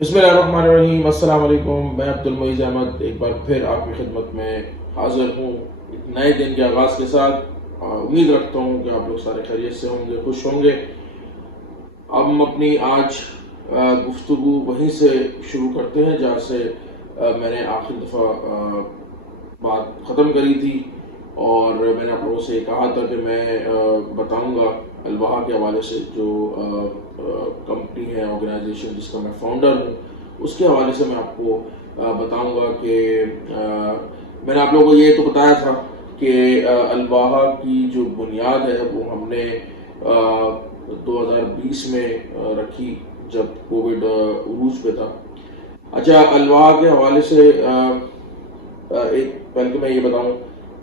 بسم اللہ الرحمن الرحیم، السلام علیکم۔ میں عبد المعیز احمد ایک بار پھر آپ کی خدمت میں حاضر ہوں ایک نئے دن کے آغاز کے ساتھ۔ امید رکھتا ہوں کہ آپ لوگ سارے خیریت سے ہوں گے، خوش ہوں گے۔ ہم اپنی آج گفتگو وہیں سے شروع کرتے ہیں جہاں سے میں نے آخری دفعہ بات ختم کری تھی، اور میں نے آپ لوگوں سے یہ کہا تھا کہ میں بتاؤں گا الوہا کے حوالے سے، جو کمپنی ہے، آرگنائزیشن جس کا میں فاؤنڈر ہوں، اس کے حوالے سے میں آپ کو بتاؤں گا کہ میں نے آپ لوگوں کو یہ تو بتایا تھا کہ الوہا کی جو بنیاد ہے وہ ہم نے 2020 میں رکھی، جب کووڈ عروج پہ تھا۔ اچھا، الوہا کے حوالے سے ایک پہلے تو میں یہ بتاؤں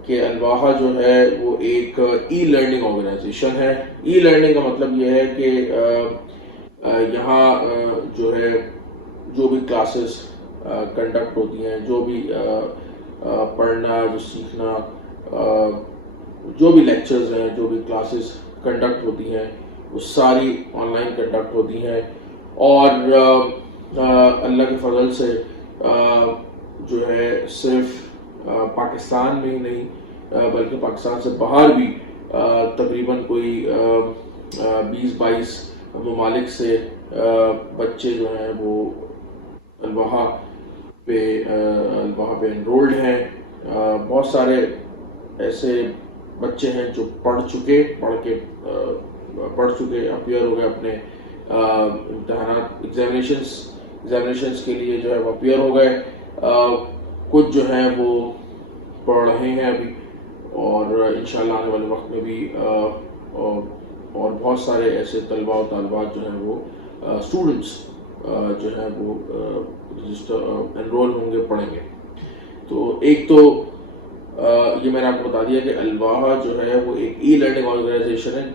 کہ الوہا جو ہے وہ ایک ای لرننگ آرگنائزیشن ہے۔ ای لرننگ کا مطلب یہ ہے کہ یہاں جو ہے جو بھی کلاسز کنڈکٹ ہوتی ہیں، جو بھی پڑھنا، جو سیکھنا، جو بھی لیکچرز ہیں، جو بھی کلاسز کنڈکٹ ہوتی ہیں، وہ ساری آن لائن کنڈکٹ ہوتی ہیں۔ اور اللہ کے فضل سے جو ہے صرف پاکستان میں ہی نہیں بلکہ پاکستان سے باہر بھی تقریباً کوئی 20-22 ممالک سے بچے جو ہیں وہ الوہا پہ انرولڈ ہیں۔ بہت سارے ایسے بچے ہیں جو پڑھ چکے اپیئر ہو گئے اپنے امتحانات ایگزامینیشنس کے لیے، جو ہے وہ اپیئر ہو گئے۔ کچھ جو ہیں وہ پڑھ رہے ہیں ابھی، اور انشاءاللہ آنے والے وقت میں بھی اور بہت سارے ایسے طلباء و طالبات جو ہیں وہ اسٹوڈنٹس جو ہیں وہ رجسٹر انرول ہوں گے، پڑھیں گے۔ تو ایک تو یہ میں نے آپ کو بتا دیا کہ الوہا جو ہے وہ ایک ای لرننگ آرگنائزیشن ہے،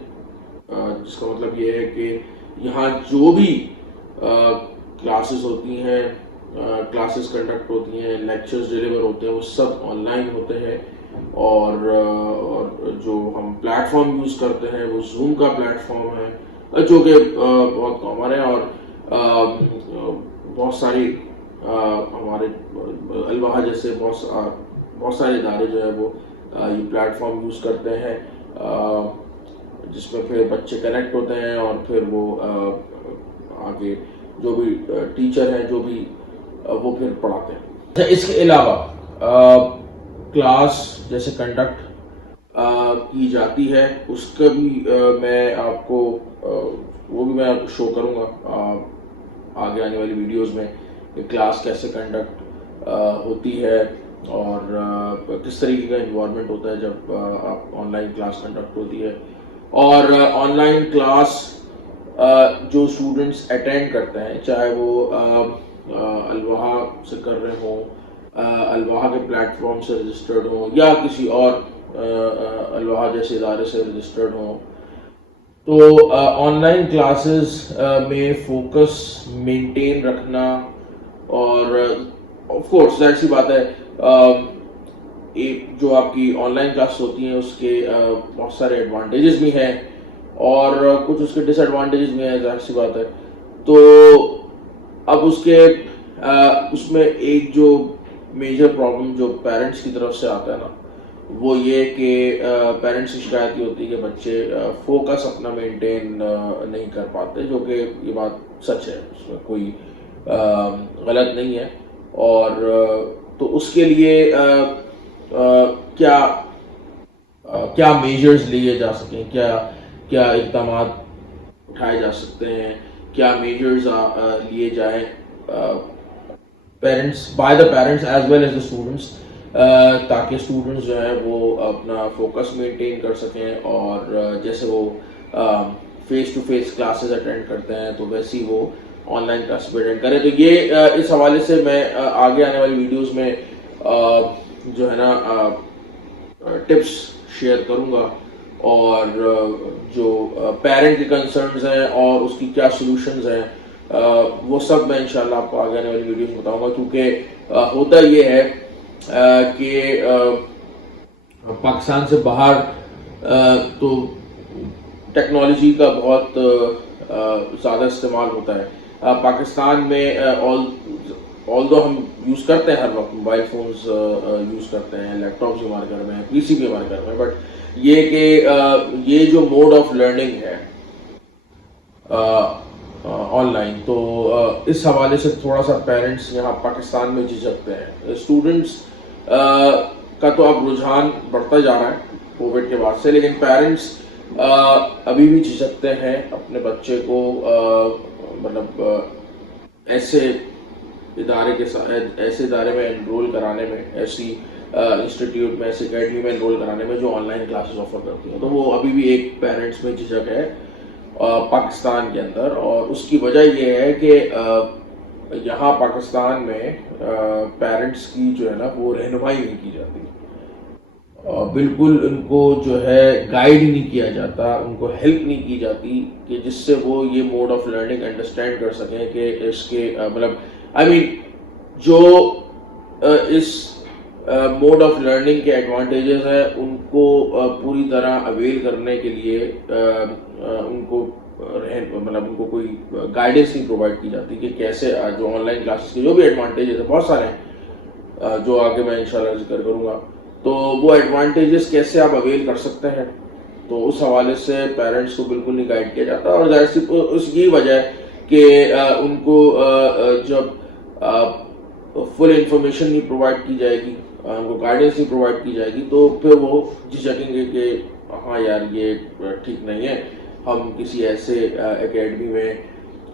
جس کا مطلب یہ ہے کہ یہاں جو بھی کلاسز ہوتی ہیں، کلاسز کنڈکٹ ہوتی ہیں، لیکچرز ڈیلیور ہوتے ہیں، وہ سب آن لائن ہوتے ہیں۔ اور جو ہم پلیٹ فارم یوز کرتے ہیں وہ زوم کا پلیٹ فارم ہے، جو کہ بہت کامن ہے، اور بہت ساری ہمارے الوہا جیسے بہت سارے ادارے جو ہے وہ یہ پلیٹ فارم یوز کرتے ہیں، جس میں پھر بچے کنیکٹ ہوتے ہیں، اور پھر وہ آگے جو بھی ٹیچر ہیں جو بھی وہ پھر پڑھاتے ہیں۔ اس کے علاوہ کلاس جیسے کنڈکٹ کی جاتی ہے، اس کا بھی میں آپ کو وہ بھی میں شو کروں گا آگے آنے والی ویڈیوز میں، کہ کلاس کیسے کنڈکٹ ہوتی ہے، اور کس طریقے کا انوائرمنٹ ہوتا ہے جب آپ آن لائن کلاس کنڈکٹ ہوتی ہے۔ اور آن لائن کلاس جو اسٹوڈنٹس اٹینڈ کرتے ہیں، چاہے وہ الوہا سے کر رہے ہوں، الوہا کے پلیٹ فارم سے رجسٹرڈ ہوں، یا کسی اور الوہا جیسے ادارے سے رجسٹرڈ ہوں، تو آن لائن کلاسز میں فوکس مینٹین رکھنا، اور آف کورس ظاہر سی بات ہے ایک جو آپ کی آن لائن کلاس ہوتی ہیں اس کے بہت سارے ایڈوانٹیجز بھی ہیں، اور کچھ اس کے ڈس ایڈوانٹیجز بھی ہیں، ظاہر سی بات ہے۔ تو اب اس میں ایک جو میجر پرابلم جو پیرنٹس کی طرف سے آتا ہے نا، وہ یہ کہ پیرنٹس کی شکایت یہ ہوتی ہے کہ بچے فوکس اپنا مینٹین نہیں کر پاتے، جو کہ یہ بات سچ ہے، اس میں کوئی غلط نہیں ہے۔ اور تو اس کے لیے کیا میجرز لیے جا سکیں، کیا اقدامات اٹھائے جا سکتے ہیں، کیا میجرز لیے جائیں parents by the parents as well as the students, تاکہ اسٹوڈنٹس جو ہیں وہ اپنا فوکس مینٹین کر سکیں، اور جیسے وہ face to face classes attend کرتے ہیں تو ویسی وہ آن لائن کلاسز بھی اٹینڈ کریں۔ تو یہ اس حوالے سے میں آگے آنے والی ویڈیوز میں جو ہے نا ٹپس شیئر کروں گا، اور جو پیرنٹ کے کنسرنز ہیں اور اس کی کیا سلوشنز ہیں، وہ سب میں انشاءاللہ آپ کو آگے آنے والی ویڈیوز میں بتاؤں گا۔ کیونکہ ہوتا یہ ہے کہ پاکستان سے باہر تو ٹیکنالوجی کا بہت زیادہ استعمال ہوتا ہے، پاکستان میں although ہم یوز کرتے ہیں ہر وقت موبائل فونز یوز کرتے ہیں, لیپ ٹاپس بھی ہمارے گھر میں ہیں, پی سی بھی ہمارے گھر میں, بٹ یہ کہ یہ جو موڈ آف لرننگ ہے آن لائن, تو اس حوالے سے تھوڑا سا پیرنٹس یہاں پاکستان میں جھجکتے ہیں. اسٹوڈنٹس کا تو اب رجحان بڑھتا جا رہا ہے کووڈ کے بعد سے, لیکن پیرنٹس ابھی بھی جھجکتے ہیں اپنے بچے کو مطلب ایسے ادارے میں انرول کرانے میں, ایسی انسٹیٹیوٹ میں, ایسی اکیڈمی میں انرول کرانے میں جو آن لائن کلاسز آفر کرتی ہیں. تو وہ ابھی بھی ایک پیرنٹس میں جھجک ہے پاکستان کے اندر, اور اس کی وجہ یہ ہے کہ یہاں پاکستان میں پیرنٹس کی جو ہے نا وہ رہنمائی نہیں کی جاتی, بالکل ان کو جو ہے گائیڈ نہیں کیا جاتا, ان کو ہیلپ نہیں کی جاتی کہ جس سے وہ یہ موڈ آف لرننگ انڈرسٹینڈ کر سکیں کہ اس کے مطلب جو اس موڈ آف لرننگ کے ایڈوانٹیجز ہیں ان کو پوری طرح اویل کرنے کے لیے ان کو مطلب ان کو کوئی گائیڈنس نہیں پرووائڈ کی جاتی کہ کیسے جو آن لائن کلاسز کے جو بھی ایڈوانٹیجز ہیں, بہت سارے ہیں جو آگے میں انشاءاللہ ذکر کروں گا, تو وہ ایڈوانٹیجز کیسے آپ اویل کر سکتے ہیں, تو اس حوالے سے پیرنٹس کو بالکل نہیں گائیڈ کیا جاتا. اور ظاہر سی اس کی وجہ ہے کہ ان کو جب فل انفارمیشن نہیں پرووائڈ کی جائے گی, ان کو گائیڈنس نہیں پرووائڈ کی جائے گی, تو پھر وہ جھجکیں گے کہ ہاں یار یہ ٹھیک نہیں ہے, ہم کسی ایسے اکیڈمی میں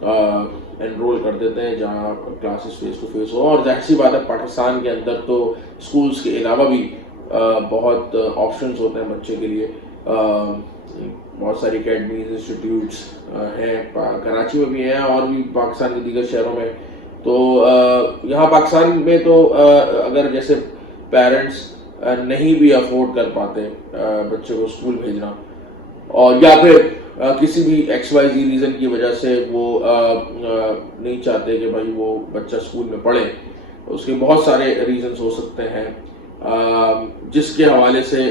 انرول کر دیتے ہیں جہاں کلاسز فیس ٹو فیس ہو. اور ظاہر سی بات ہے پاکستان کے اندر تو اسکولس کے علاوہ بھی بہت آپشنس ہوتے ہیں بچے کے لیے, بہت ساری اکیڈمیز انسٹیٹیوٹس ہیں, کراچی میں بھی ہیں اور بھی پاکستان کے دیگر شہروں میں. تو یہاں پاکستان میں تو اگر جیسے پیرنٹس نہیں بھی افورڈ کر پاتے بچے کو اسکول بھیجنا, اور یا پھر کسی بھی ایکس وائی زی ریزن کی وجہ سے وہ نہیں چاہتے کہ بھائی وہ بچہ اسکول میں پڑھے, اس کے بہت سارے ریزنس ہو سکتے ہیں جس کے حوالے سے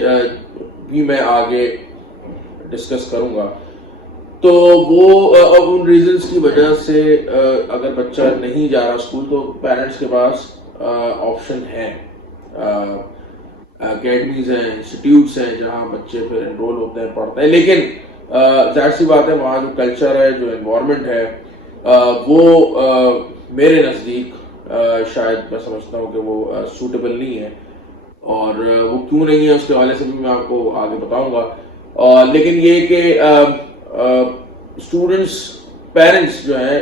بھی میں آگے ڈسکس کروں گا. تو وہ ان ریزنس کی وجہ سے اگر بچہ نہیں جا رہا اسکول تو پیرنٹس کے پاس آپشن ہے, اکیڈمیز ہیں, انسٹیٹیوٹس ہیں جہاں بچے پھر انرول ہوتے ہیں, پڑھتے ہیں. لیکن ظاہر سی بات ہے وہاں جو کلچر ہے, جو انوائرمنٹ ہے, وہ میرے نزدیک شاید میں سمجھتا ہوں کہ وہ سوٹیبل نہیں ہے, اور وہ کیوں نہیں ہے اس کے حوالے سے بھی میں آپ کو آگے بتاؤں گا. لیکن یہ کہ اسٹوڈنٹس پیرنٹس جو ہے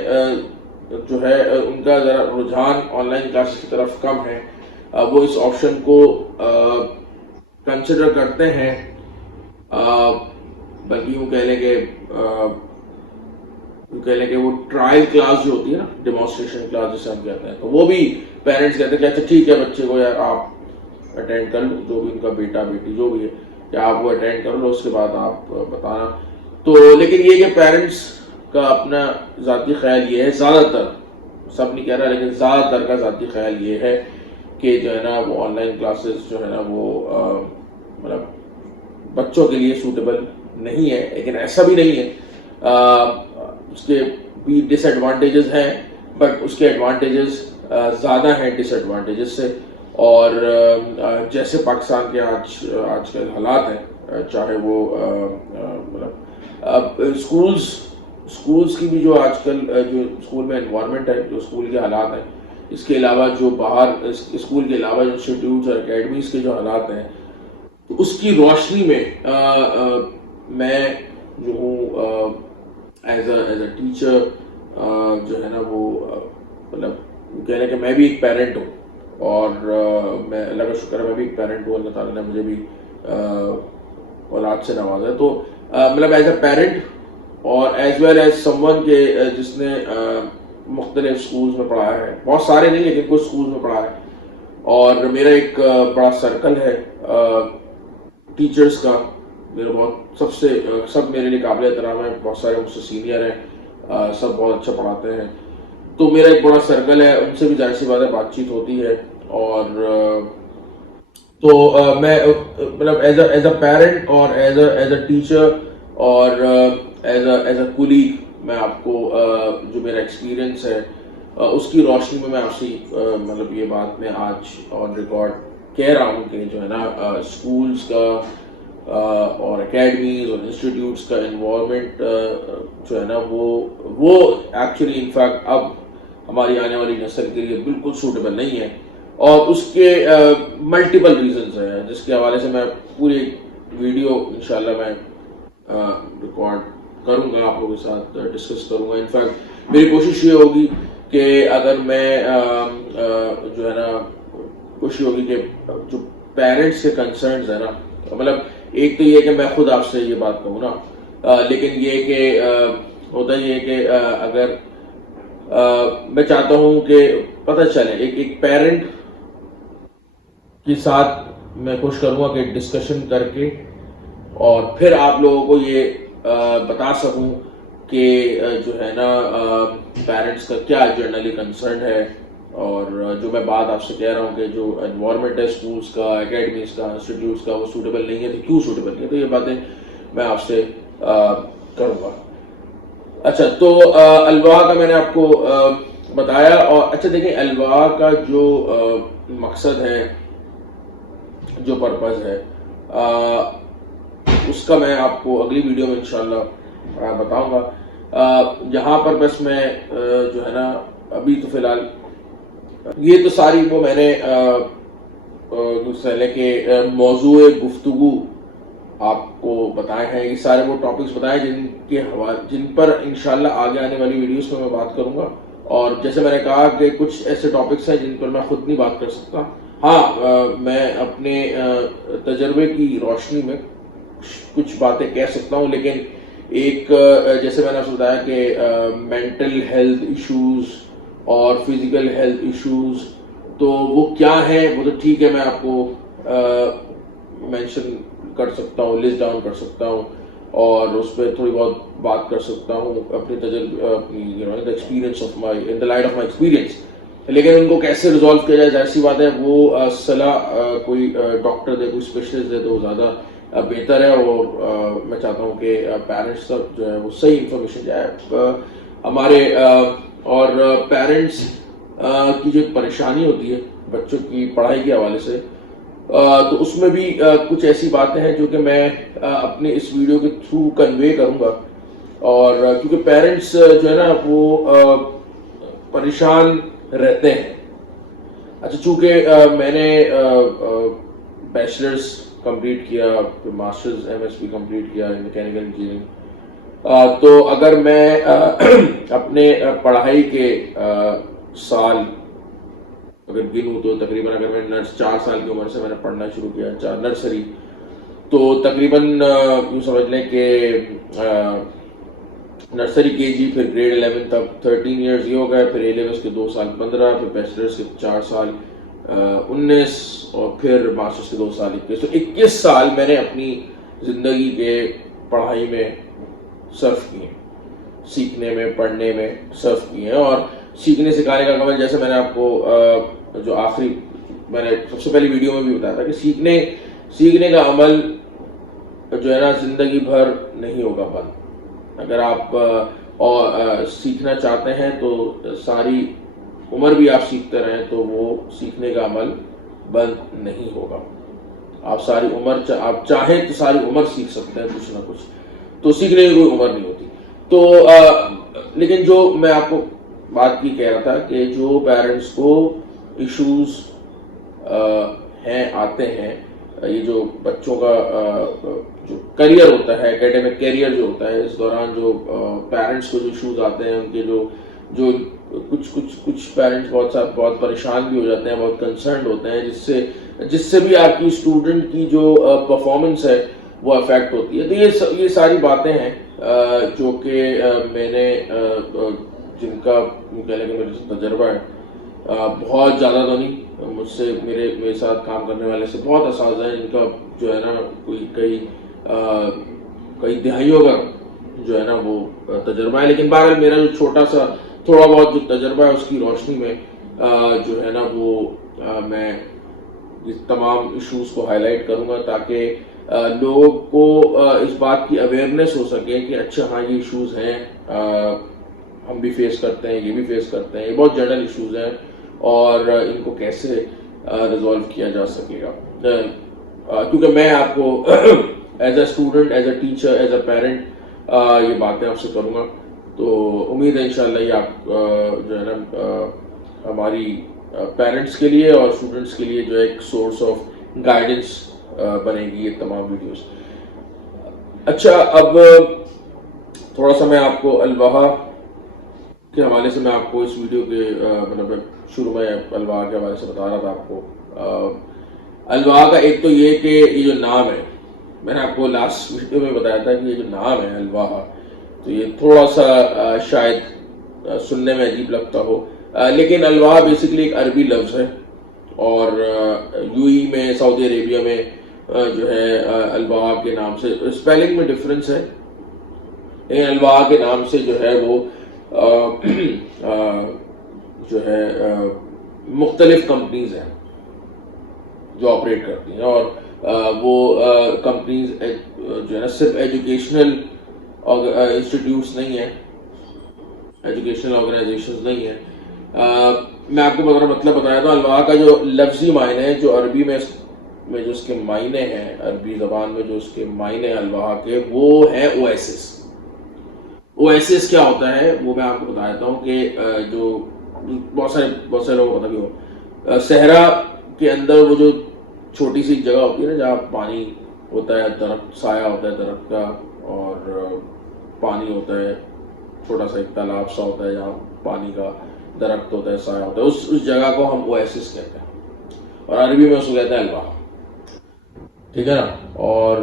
ان کا ذرا رجحان آن لائن کلاسز کی طرف کم ہے, وہ اس آپشن کو کنسیڈر کرتے ہیں, بلکہ یوں کہہ لیں کہ وہ ٹرائل کلاس جو ہوتی ہے نا, ڈیمانسٹریشن کلاس جسے ہم کہتے ہیں, تو وہ بھی پیرنٹس کہتے ہیں کہ اچھا ٹھیک ہے بچے کو یار آپ اٹینڈ کر لو, جو بھی ان کا بیٹا بیٹی جو بھی ہے کہ آپ وہ اٹینڈ کر لو, اس کے بعد آپ بتانا. تو لیکن یہ کہ پیرنٹس کا اپنا ذاتی خیال یہ ہے, زیادہ تر, سب نہیں کہہ رہا لیکن زیادہ تر کا ذاتی خیال یہ ہے کہ جو ہے نا وہ آن لائن کلاسز جو ہے نا وہ مطلب بچوں کے لیے سوٹیبل نہیں ہے. لیکن ایسا بھی نہیں ہے, اس کے بھی ڈس ایڈوانٹیجز ہیں, بٹ اس کے ایڈوانٹیجز زیادہ ہیں ڈس ایڈوانٹیجز سے. اور جیسے پاکستان کے آج کل حالات ہیں, چاہے وہ مطلب اسکولس کی بھی جو آج کل جو اسکول میں انوائرمنٹ ہے, جو اسکول کے حالات ہیں, اس کے علاوہ جو باہر اسکول کے علاوہ جو انسٹیٹیوٹس اور اکیڈمیز کے جو حالات ہیں, اس کی روشنی میں میں جو ہوں ایز اے ٹیچر جو ہے نا وہ مطلب کہہ لیں کہ میں بھی ایک پیرنٹ ہوں, اور میں اللہ کا شکر ہے میں بھی ایک پیرنٹ ہوں, اللہ تعالیٰ نے مجھے بھی اولاد سے نوازا ہے. تو مطلب ایز اے پیرنٹ اور as well as someone کے جس نے مختلف اسکولس میں پڑھایا ہے, بہت سارے نہیں لیکن کچھ اسکولس میں پڑھایا ہے, اور میرا ایک بڑا سرکل ہے ٹیچرز کا, میرے بہت سب میرے لیے قابل احترام ہے, بہت سارے مجھ سے سینئر ہیں, سب بہت اچھا پڑھاتے ہیں. تو میرا ایک بڑا سرکل ہے, ان سے بھی ظاہر سی بات ہے بات چیت ہوتی ہے. اور تو میں مطلب ایز اے پیرنٹ اور ایز اے ٹیچر اور ایز اے کولیگ میں آپ کو جو میرا ایکسپیرینس ہے اس کی روشنی میں آپ سے مطلب یہ بات میں آج آن ریکارڈ کہہ رہا ہوں کہ جو ہے نا اسکولس کا اور اکیڈمیز اور انسٹیٹیوٹس کا انوائرمنٹ جو ہے نا وہ ایکچولی انفیکٹ اب ہماری آنے والی نسل کے لیے بالکل سوٹیبل نہیں ہے، اور اس کے ملٹیپل ریزنز ہیں جس کے حوالے سے میں پوری ویڈیو انشاءاللہ میں ریکارڈ کروں گا، آپ لوگوں کے ساتھ ڈسکس کروں گا۔ انفیکٹ میری کوشش یہ ہوگی کہ اگر میں جو ہے نا کوشش ہوگی کہ جو پیرنٹس کے کنسرنز ہیں نا، مطلب ایک تو یہ کہ میں خود آپ سے یہ بات کہوں نا، لیکن یہ کہ ہوتا یہ کہ اگر میں چاہتا ہوں کہ پتہ چلے ایک پیرنٹ کے ساتھ میں کوشش کروں گا کہ ڈسکشن کر کے اور پھر آپ لوگوں کو یہ بتا سکوں کہ جو ہے نا پیرنٹس کا کیا جنرلی کنسرن ہے، اور جو میں بات آپ سے کہہ رہا ہوں کہ جو انوائرمنٹ ہے اسکولس کا، اکیڈمیز کا، انسٹیٹیوٹس کا، وہ سوٹیبل نہیں ہے تو کیوں سوٹیبل نہیں ہے، تو یہ باتیں میں آپ سے کروں گا۔ اچھا، تو الوا کا میں نے آپ کو بتایا، اور اچھا دیکھیں الوا کا جو مقصد ہے، جو پرپز ہے، اس کا میں آپ کو اگلی ویڈیو میں انشاءاللہ بتاؤں گا۔ یہاں پر بس میں جو ہے نا ابھی تو فی الحال یہ تو ساری وہ میں نے کے موضوع گفتگو آپ کو بتائے ہیں، یہ سارے وہ ٹاپکس بتائے جن پر انشاءاللہ آگے آنے والی ویڈیوز میں بات کروں گا، اور جیسے میں نے کہا کہ کچھ ایسے ٹاپکس ہیں جن پر میں خود نہیں بات کر سکتا، ہاں میں اپنے تجربے کی روشنی میں کچھ باتیں کہہ سکتا ہوں، لیکن ایک جیسے میں نے آپ سے بتایا کہ مینٹل ہیلتھ ایشوز اور فزیکل ہیلتھ ایشوز تو وہ کیا ہیں، وہ تو ٹھیک ہے میں آپ کو مینشن کر سکتا ہوں، لسٹ ڈاؤن کر سکتا ہوں، اور اس پہ تھوڑی بہت بات کر سکتا ہوں اپنی تجربے، اپنی experience of my in the light of my experience, لیکن ان کو کیسے ریزالو کیا جائے ظاہر سی بات ہے وہ صلاح کوئی ڈاکٹر دے، کوئی اسپیشلسٹ دے تو زیادہ بہتر ہے، اور میں چاہتا ہوں کہ پیرنٹس تک جو ہے وہ صحیح انفارمیشن جائے ہمارے، اور پیرنٹس کی جو پریشانی ہوتی ہے بچوں کی پڑھائی کے حوالے سے، تو اس میں بھی کچھ ایسی باتیں ہیں جو کہ میں اپنے اس ویڈیو کے تھرو کنوے کروں گا، اور کیونکہ پیرنٹس جو ہے نا وہ پریشان رہتے ہیں۔ اچھا، چونکہ میں نے بیچلرز کمپلیٹ کیا، پھر masters M S P complete کیا میکینیکل انجینئرنگ، تو اگر میں اپنے پڑھائی کے سال اگر گنوں تو تقریباً اگر میں 4 سال کی عمر سے میں نے پڑھنا شروع کیا نرسری، تو تقریباً یوں سمجھ لیں کہ نرسری کے جی، پھر گریڈ 11 تک 13 ایئرز یہ ہو گئے، پھر اے لیولس کے 2 سال 15، پھر بیچلرس کے 4 سال 19، اور پھر ماسٹرس کے 2 سال 21، تو 21 سال میں نے اپنی زندگی کے پڑھائی میں صرف کیے، سیکھنے میں، پڑھنے میں صرف کیے ہیں، اور سیکھنے سکھانے کا عمل جیسے میں نے آپ کو جو آخری میں نے سب سے پہلی ویڈیو میں بھی بتایا تھا کہ سیکھنے کا عمل جو ہے نا زندگی بھر نہیں ہوگا بند، اگر آپ سیکھنا چاہتے ہیں تو ساری عمر بھی آپ سیکھتے رہیں تو وہ سیکھنے کا عمل بند نہیں ہوگا، آپ ساری عمر آپ چاہیں تو ساری عمر سیکھ سکتے ہیں کچھ نہ کچھ، تو سیکھنے کی کوئی عمر نہیں ہوتی۔ تو لیکن جو میں آپ کو بات کی کہہ رہا تھا کہ جو پیرنٹس کو ایشوز آتے ہیں، یہ جو بچوں کا جو کیریئر ہوتا ہے، اکیڈمک کیریئر جو ہوتا ہے، اس دوران جو پیرنٹس کو جو ایشوز آتے ہیں، ان کے جو کچھ پیرنٹس بہت پریشان بھی ہو جاتے ہیں، بہت کنسرنڈ ہوتے ہیں، جس سے بھی آپ کی اسٹوڈنٹ کی جو پرفارمنس ہے وہ افیکٹ ہوتی ہے۔ تو یہ ساری باتیں ہیں جو کہ میں نے جن کا کہنے کا میرے سے تجربہ ہے، بہت زیادہ تو نہیں، مجھ سے میرے ساتھ کام کرنے والے سے بہت اساتذہ ہیں جن کا جو ہے نا کوئی کئی دہائیوں کا جو ہے نا وہ تجربہ ہے، لیکن بہرحال میرا جو چھوٹا سا تھوڑا بہت جو تجربہ ہے اس کی روشنی میں جو ہے نا وہ میں تمام ایشوز کو ہائی لائٹ کروں گا، تاکہ لوگوں کو اس بات کی اویئرنیس ہو سکے کہ اچھا ہاں یہ ایشوز ہیں، ہم بھی فیس کرتے ہیں، یہ بھی فیس کرتے ہیں، یہ بہت جنرل ایشوز ہیں اور ان کو کیسے ریزالو کیا جا سکے گا. کیونکہ میں آپ کو as a student, as a teacher, as a parent یہ باتیں آپ سے کروں گا، تو امید ہے انشاءاللہ یہ آپ جو ہے نا ہماری پیرنٹس کے لیے اور اسٹوڈنٹس کے لیے جو ہے ایک سورس آف گائیڈنس بنے گی یہ تمام ویڈیوز. اچھا، اب تھوڑا سا میں آپ کو الواحا کے حوالے سے، میں آپ کو اس ویڈیو کے مطلب شروع میں الواحا کے حوالے سے بتا رہا تھا آپ کو. الواحا کا ایک تو یہ کہ یہ جو نام ہے، میں نے آپ کو لاسٹ ویڈیو میں بتایا تھا کہ یہ جو نام ہے الواحا، تو یہ تھوڑا سا شاید سننے میں عجیب لگتا ہو، لیکن الواحا بیسیکلی ایک عربی لفظ ہے اور یو ای میں، سعودی عربیہ میں جو ہے الواحا کے نام سے اسپیلنگ میں ڈفرینس ہے، لیکن الواحا کے نام سے جو ہے وہ جو ہے مختلف کمپنیز ہیں جو آپریٹ کرتی ہیں، اور وہ کمپنیز جو ہے نا صرف ایجوکیشنل انسٹیٹیوٹس نہیں ہیں، ایجوکیشنل آرگنائزیشنز نہیں ہیں. میں آپ کو مطلب بتایا تھا الواحا کا جو لفظی معنی ہے، جو عربی میں جو اس کے معنی ہیں، عربی زبان میں جو اس کے معنی ہیں الواحا کے، وہ ہے اویسس. اویسس کیا ہوتا ہے وہ میں آپ کو بتا دیتا ہوں کہ جو بہت سارے لوگ پتہ بھی ہو، صحرا کے اندر وہ جو چھوٹی سی جگہ ہوتی ہے نا جہاں پانی ہوتا ہے، درخت، سایہ ہوتا ہے درخت کا، اور پانی ہوتا ہے، چھوٹا سا ایک تالاب سا ہوتا ہے جہاں پانی کا درخت ہوتا ہے، سایہ ہوتا ہے، اس جگہ کو ہم اویسس کہتے ہیں، اور عربی میں اس کو کہتے ہیں الواحا. ٹھیک ہے نا. اور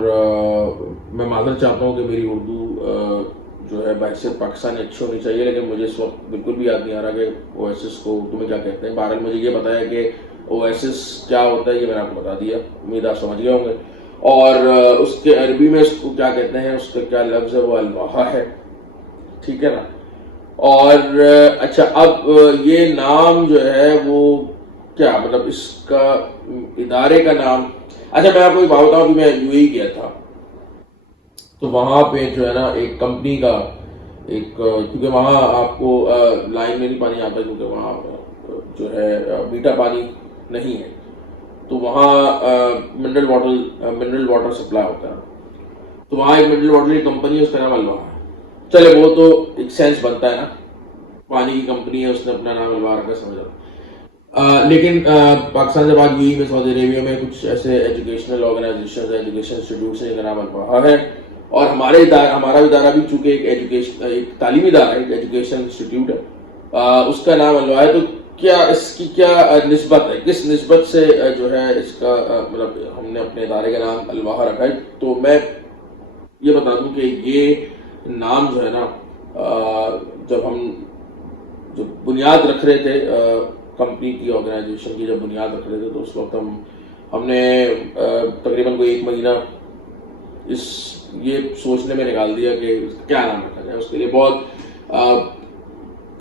میں معذرت چاہتا ہوں کہ میری اردو جو ہے بحیثیت پاکستانی اچھی ہونی چاہیے، لیکن مجھے اس وقت بالکل بھی یاد نہیں آ رہا کہ اویسس کو اردو میں کیا کہتے ہیں. بہرحال مجھے یہ بتایا کہ اویسس کیا ہوتا ہے، یہ میں نے آپ کو بتا دیا، امید آپ سمجھ گئے ہوں گے. اور اس کے عربی میں اس کو کیا کہتے ہیں، اس کا کیا لفظ ہے، وہ الواحا ہے. ٹھیک ہے نا. اور اچھا، اب یہ نام جو ہے وہ کیا مطلب اس کا ادارے کا نام. اچھا، میں آپ کو ایک بات بتاؤں کہ میں یو اے گیا تھا، تو وہاں پہ جو ہے نا ایک کمپنی کا ایک، کیونکہ وہاں آپ کو لائن میں نہیں پانی آتا، کیونکہ وہاں جو ہے میٹھا پانی نہیں ہے، تو وہاں منرل واٹر سپلائی ہوتا ہے. تو وہاں ایک منرل واٹر کی کمپنی ہے، اس کا نام الواحا ہے. چلے وہ تو ایک سینس بنتا ہے نا، پانی کی کمپنی ہے، اس نے اپنا نام الواحا رکھا، سمجھا. لیکن پاکستان سے بعد یو اے میں، سعودی عربیہ میں کچھ ایسے ایجوکیشنل آرگنائزیشنز، ایجوکیشن انسٹیٹیوٹس ہیں جن کا نام الواحا ہے. اور ہمارا ادارہ بھی چونکہ ایک تعلیمی ادارہ ہے، ایک ایجوکیشن انسٹیٹیوٹ ہے، اس کا نام الواحا ہے. تو کیا اس کی کیا نسبت ہے، کس نسبت سے جو ہے اس کا مطلب ہم نے اپنے ادارے کا نام الواحا رکھا ہے. تو میں یہ بتا دوں کہ یہ نام جو ہے نا، جب ہم بنیاد رکھ رہے تھے کمپنی کی، آرگنائزیشن کی جب بنیاد رکھ رہے تھے، تو اس وقت ہم نے تقریباً کوئی 1 مہینہ یہ سوچنے میں نکال دیا کہ کیا نام رکھا جائے. اس کے لیے بہت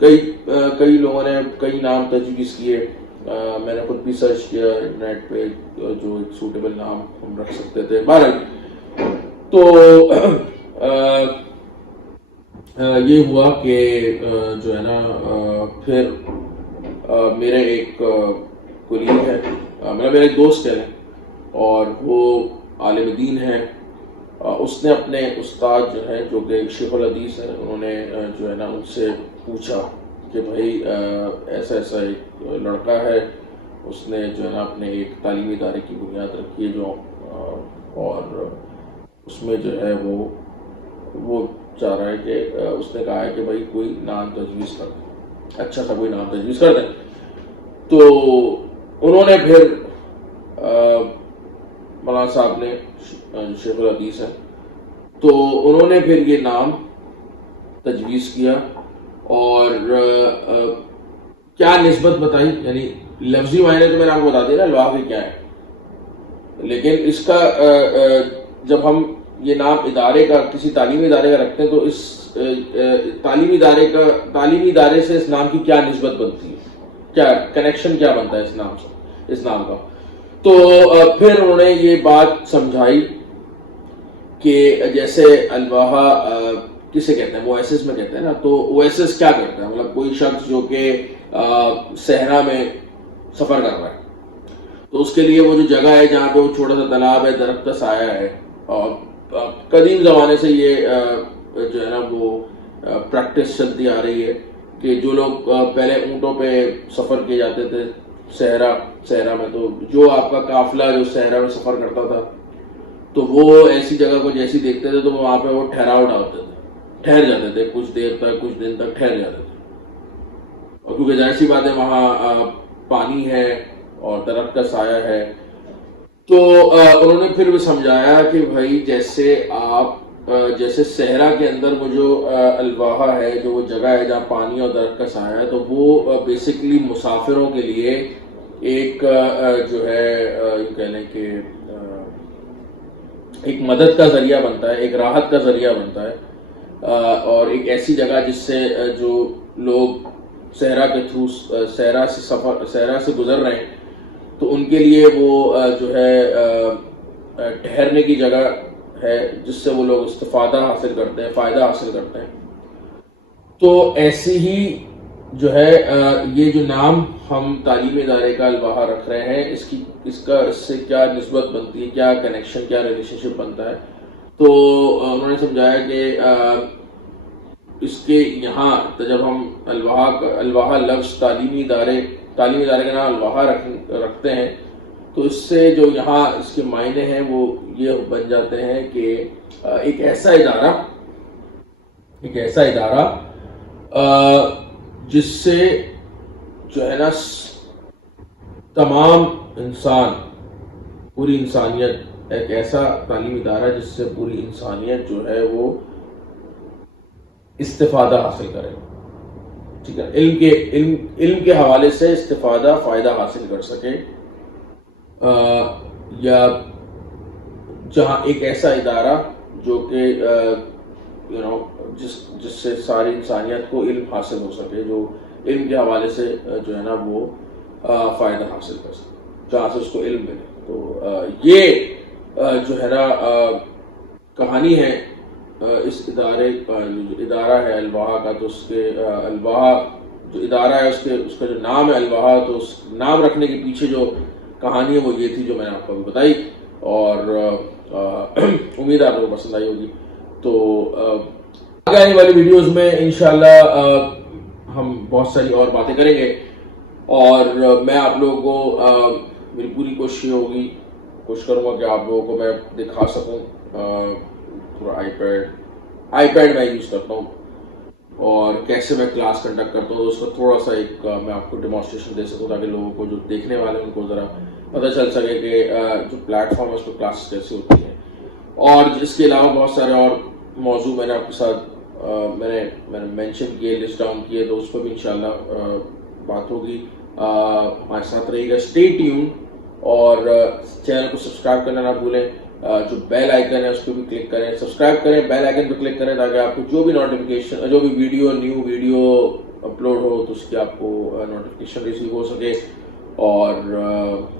کئی لوگوں نے کئی نام تجویز کیے. میں نے خود بھی سرچ کیا انٹرنیٹ پہ جو ایک سوٹیبل نام ہم رکھ سکتے تھے. بہرحال تو یہ ہوا کہ جو ہے نا پھر میرے ایک کولیگ ہے، میرا ایک دوست ہے، اور وہ عالم دین ہے. اس نے اپنے استاد جو ہے، جو کہ شیخ الحدیث ہیں، انہوں نے جو ہے نا ان سے پوچھا کہ بھائی ایسا ایک لڑکا ہے، اس نے جو ہے نا اپنے ایک تعلیمی ادارے کی بنیاد رکھی ہے جو، اور اس میں جو ہے وہ چاہ رہا ہے کہ اس نے کہا ہے کہ بھائی کوئی نام تجویز کر دیں، اچھا سا کوئی نام تجویز کر دیں. تو انہوں نے پھر مولانا صاحب نے، شیخ الحدیث ہیں، تو انہوں نے پھر یہ نام تجویز کیا. اور کیا نسبت بتائی، یعنی لفظی معنی تو میں نے آپ کو بتا دیا نا الواحا کیا ہے، لیکن اس کا جب ہم یہ نام ادارے کا، کسی تعلیمی ادارے کا رکھتے ہیں، تو اس تعلیمی ادارے سے اس نام کی کیا نسبت بنتی ہے، کیا کنیکشن کیا بنتا ہے اس نام کا. تو پھر انہوں نے یہ بات سمجھائی کہ جیسے الواحا کسے کہتے ہیں، اویسس میں کہتے ہیں نا، تو اویسس کیا کرتا ہے، مطلب کوئی شخص جو کہ صحرا میں سفر کر رہا ہے، تو اس کے لیے وہ جو جگہ ہے جہاں پہ وہ چھوٹا سا تالاب ہے، درخت کا سایہ ہے، اور قدیم زمانے سے یہ جو ہے نا وہ پریکٹس چلتی آ رہی ہے کہ جو لوگ پہلے اونٹوں پہ سفر کیے جاتے تھے صحرا میں، تو جو آپ کا قافلہ جو صحرا میں سفر کرتا تھا تو وہ ایسی جگہ کو جیسی دیکھتے تھے تو وہاں پہ وہ ٹھہراؤ ڈالتے تھے، ٹھہر جاتے تھے کچھ دیر تک، کچھ دن تک ٹھہر جاتے تھے، اور کیونکہ ظاہر سی بات ہے وہاں پانی ہے اور درخت کا سایہ ہے، تو انہوں نے پھر بھی سمجھایا کہ بھائی جیسے صحرا کے اندر وہ جو الواحا ہے، جو وہ جگہ ہے جہاں پانی اور درخت کا سایہ ہے، تو وہ بیسکلی مسافروں کے لیے ایک جو ہے یہ کہہ لیں کہ ایک مدد کا ذریعہ بنتا ہے، ایک راحت کا ذریعہ بنتا ہے، اور ایک ایسی جگہ جس سے جو لوگ صحرا کے تھرو صحرا سے گزر رہے ہیں تو ان کے لیے وہ جو ہے ٹھہرنے کی جگہ ہے جس سے وہ لوگ استفادہ حاصل کرتے ہیں، فائدہ حاصل کرتے ہیں۔ تو ایسی ہی جو ہے یہ جو نام ہم تعلیمی ادارے کا الواحا رکھ رہے ہیں، اس سے کیا نسبت بنتی ہے، کیا کنیکشن، کیا ریلیشن شپ بنتا ہے، تو انہوں نے سمجھایا کہ اس کے یہاں جب ہم الواحا لفظ تعلیمی ادارے کا نام الواحا رکھتے ہیں تو اس سے جو یہاں اس کے معنی ہیں وہ یہ بن جاتے ہیں کہ ایک ایسا ادارہ جس سے جو ہے نا تمام انسان، پوری انسانیت، ایک ایسا تعلیمی ادارہ جس سے پوری انسانیت جو ہے وہ استفادہ حاصل کرے، ٹھیک ہے، علم کے حوالے سے استفادہ، فائدہ حاصل کر سکے، یا جہاں ایک ایسا ادارہ جو کہ جس سے ساری انسانیت کو علم حاصل ہو سکے، جو علم کے حوالے سے جو ہے نا وہ فائدہ حاصل کر سکے، جہاں سے اس کو علم ملے۔ تو یہ جو ہے نا کہانی ہے اس ادارے کا، جو ادارہ ہے الواحا کا، تو اس کے الواحا جو ادارہ ہے اس کا جو نام ہے الواحا، تو اس نام رکھنے کے پیچھے جو کہانی ہے وہ یہ تھی جو میں نے آپ کو ابھی بتائی، اور امید ہے آپ کو پسند آئی ہوگی۔ تو آگے آنے والی ویڈیوز میں انشاءاللہ ہم بہت ساری اور باتیں کریں گے، اور میں آپ لوگوں کو میری پوری کوشش کروں گا کہ آپ لوگوں کو میں دکھا سکوں، پورا آئی پیڈ میں یوز کرتا ہوں، اور کیسے میں کلاس کنڈکٹ کرتا ہوں، تو اس کا تھوڑا سا ایک میں آپ کو ڈیمانسٹریشن دے سکوں تاکہ لوگوں کو جو دیکھنے والے ان کو ذرا پتہ چل سکے کہ جو پلیٹ فارم ہے اس پہ کلاسز کیسے ہوتی ہیں۔ اور اس کے علاوہ بہت سارے اور موضوع میں نے آپ کے ساتھ میں نے مینشن کیے، لسٹ ڈاؤن کیے، تو اس پہ بھی انشاءاللہ بات ہوگی۔ ہمارے ساتھ رہیے گا، اسٹے ٹیون، اور چینل کو سبسکرائب کرنا نہ بھولیں، جو بیل آئیکن ہے اس پہ بھی کلک کریں، سبسکرائب کریں، بیل آئیکن پہ کلک کریں تاکہ آپ کو جو بھی نوٹیفیکیشن، جو بھی نیو ویڈیو اپلوڈ ہو تو اس کی آپ کو نوٹیفیکیشن ریسیو ہو سکے۔ اور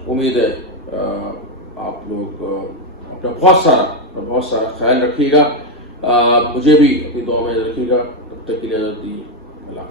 امید ہے آپ لوگ اپنا بہت سارا خیال رکھیے گا، مجھے بھی اپنی دعا میں رکھیے گا۔ تب تک کے لیے اجازت دیجیے۔